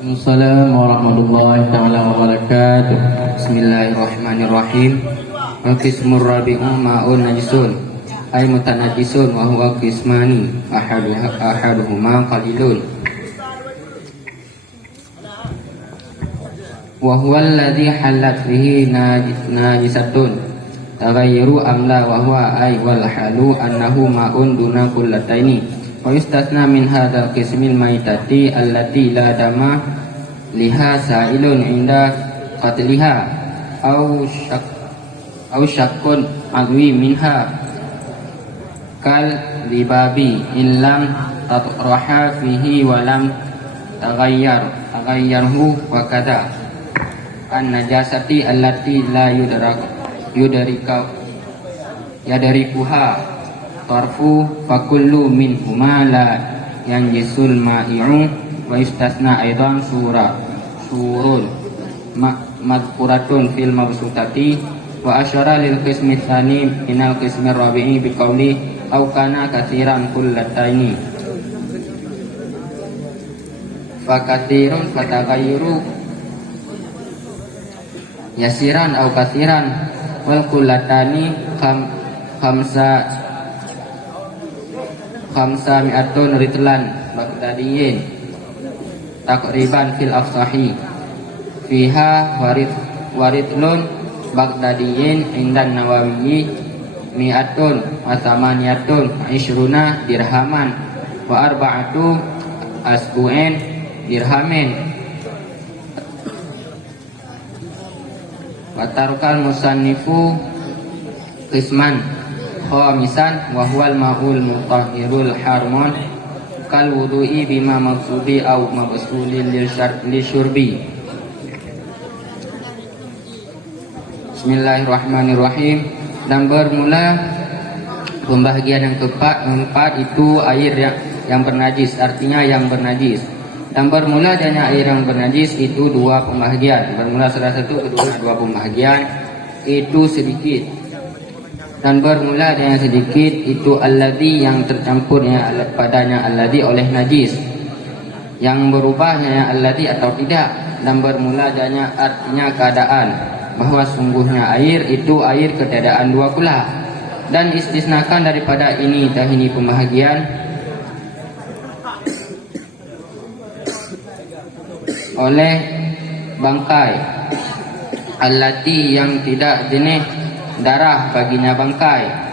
Assalamualaikum warahmatullahi taala wabarakatuh. Bismillahirrahmanirrahim. Al-qismur rabi'u ma'un najisun ay mutanajisun wa huwa qismani ahaduhuma qalilun wa huwa alladhi halat fihi najisatun taghayyaru amla wa huwa ay wal halu annahu ma'un duna kullataini wa yustasna min hadzal qismil maitati allati la dama liha sa'ilun inda qatliha au syakkun agwi minha kal libabi illam tatraha fihi walam taghayyarhu wa kada an najasati allati la yadarikuha tarfu fakullu min huma la yanjisul ma'i'u wa istasna aidan surun madkuratun fil mabsutati wa asyara lil qismi tsani minal qismi rabi'i biqauli au kana katsiran kullataini fa katsirun fataghayyuru yasiran au katsiran wal kullatani khamsa mi'atun ritlan bagdadiyin takriban fil afsahi fiha waridlun bagdadiyin indan nawawiyi mi'atun wa thamaniyatun ishruna dirhaman wa arba'atu asbu'in dirhamin wa tarkal musannifu qisman khamisan wa huwal ma'ul mutahhirul harmon kal wudu'i bima maqsudi au mabsulil li syurbi. Bismillahirrahmanirrahim. Dan bermula pembahagian yang keempat itu air yang bernajis, artinya yang bernajis. Dan bermula dari air yang bernajis itu dua pembahagian. Bermula salah satu, kedua dua pembahagian itu sedikit. Dan bermula dengan sedikit itu alladhi yang tercampurnya padanya alladhi oleh najis, yang berubahnya alladhi atau tidak. Dan bermula dengan artinya keadaan, bahwa sungguhnya air itu air ketiadaan dua pula. Dan istisnakan daripada ini dahini pembahagian oleh bangkai allati yang tidak jenis darah baginya bangkai.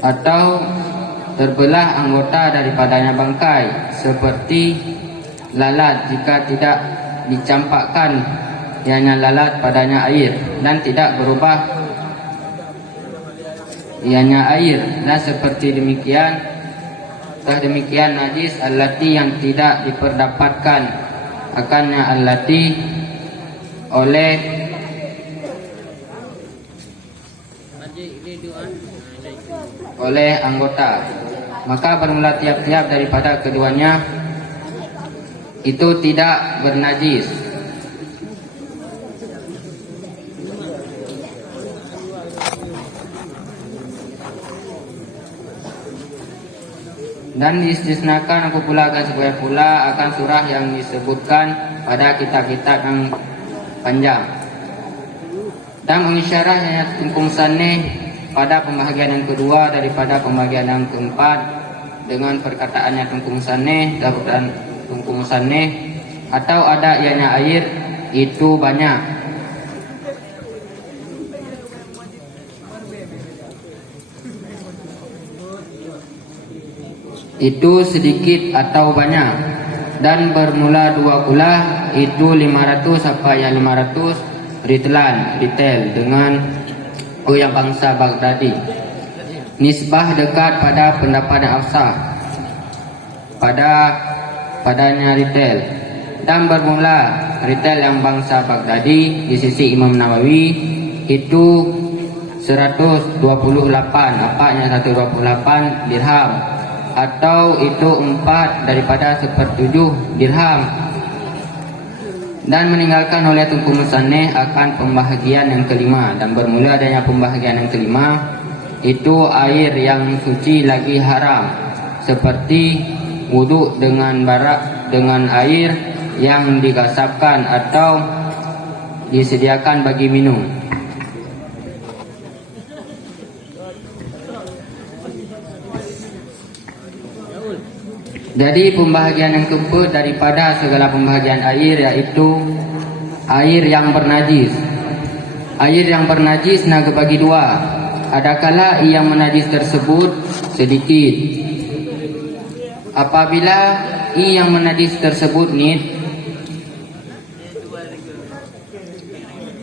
Atau terbelah anggota daripadanya bangkai seperti lalat jika tidak dicampakkan ianya lalat padanya air dan tidak berubah ianya air. Dan seperti demikian najis allati yang tidak diperdapatkan akannya allati oleh anggota, maka bermula tiap-tiap daripada keduanya itu tidak bernajis. Dan diistisnakan aku pula akan sebuah pula akan surah yang disebutkan pada kitab-kitab yang panjang. Dan mengisyarahnya tungkung saneh pada pembahagian yang kedua daripada pembahagian yang keempat dengan perkataannya tungkung saneh dan tungkung saneh atau ada ianya air itu banyak. Itu sedikit atau banyak. Dan bermula dua pula itu 500 sampai yang 500 retail dengan yang bangsa Baghdadi. Nisbah dekat pada pendapat Afsah padanya retail. Dan bermula retail yang bangsa Baghdadi di sisi Imam Nawawi itu 128, apanya 128 dirham, atau itu 4 daripada 1/7 dirham. Dan meninggalkan oleh Tunku Musanneh akan pembahagian yang kelima, dan bermula adanya pembahagian yang kelima itu air yang suci lagi haram, seperti wudhu dengan air yang digasapkan atau disediakan bagi minum. Jadi pembahagian yang keempat daripada segala pembahagian air yaitu air yang bernajis. Air yang bernajis naga bagi dua. Adakala yang menajis tersebut sedikit. Apabila yang menajis tersebut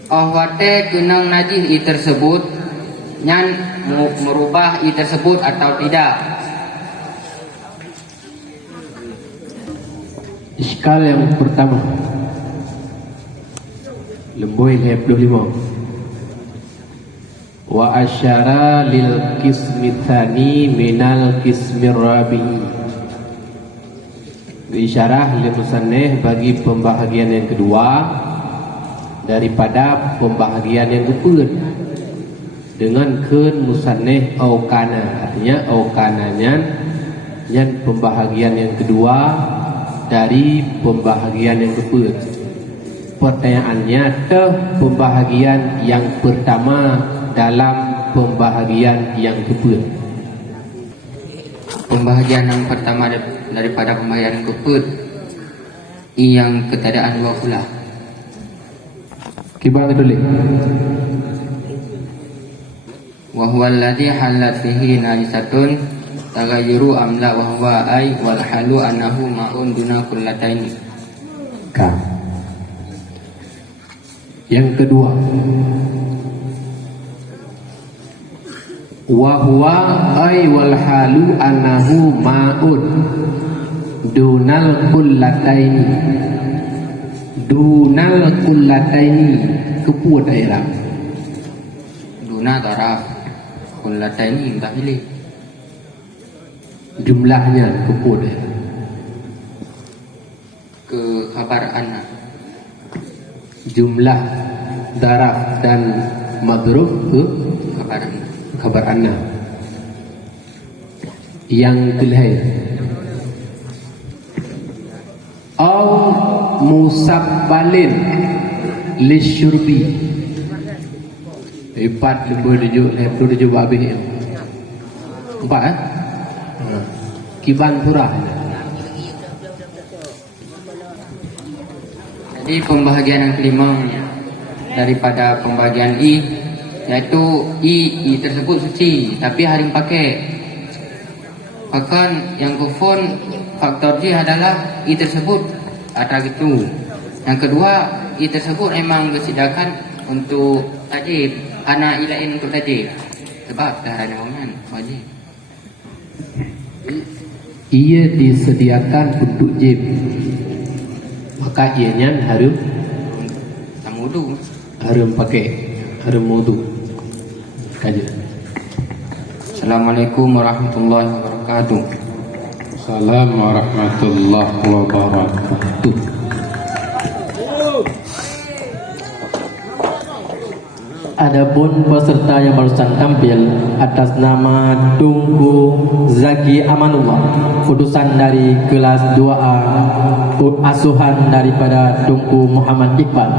wate kenang najis tersebut nyan merubah tersebut atau tidak. Iskal yang pertama, Lemboy 25. Wa asyara lil qismi tsani minal qismi rabi'i. Isyarah lil musanneh bagi pembahagian yang kedua daripada pembahagian yang keempat dengan kun musanneh aukana, artinya aukananya yang pembahagian yang kedua dari pembahagian yang keempat. Pertanyaannya, pembahagian yang pertama dalam pembahagian yang keempat. Pembahagian yang pertama daripada pembahagian yang keempat yang ketadaan dua pula. Kibang tulis. Wa huwa alladhi halat fihi najisatun tagayyuru amla wa huwa ay wal halu annahu ma'un duna kullataini. Yang kedua, wa huwa ay wal halu annahu ma'un dunal kullataini. Dunal kullataini keput airah. Duna taraf kullataini entah pilih. Jumlahnya keput Ke khabar anak. Jumlah daraf dan madruf ke Khabar anak. khabar anna. Yang kelihai au musabbalin lisyurbi. Empat lebih tujuh babih. Empat Kiban surah. Jadi pembahagian yang kelima daripada pembahagian yaitu i tersebut suci tapi haring pakai. Bahkan yang kufun faktor J adalah i tersebut ada gitu. Yang kedua i tersebut memang disediakan untuk tajib, anak i lain untuk tajib sebab daharan orang wajib. Ia disediakan untuk jib, maka ianya harus wudu. Harus pakai, harus wudu. Kaji. Assalamualaikum warahmatullahi wabarakatuh. Assalamualaikum warahmatullahi wabarakatuh. Adapun peserta yang barusan tampil atas nama Tunku Zaki Amanullah, utusan dari kelas 2A, asuhan daripada Tunku Muhammad Iqbal.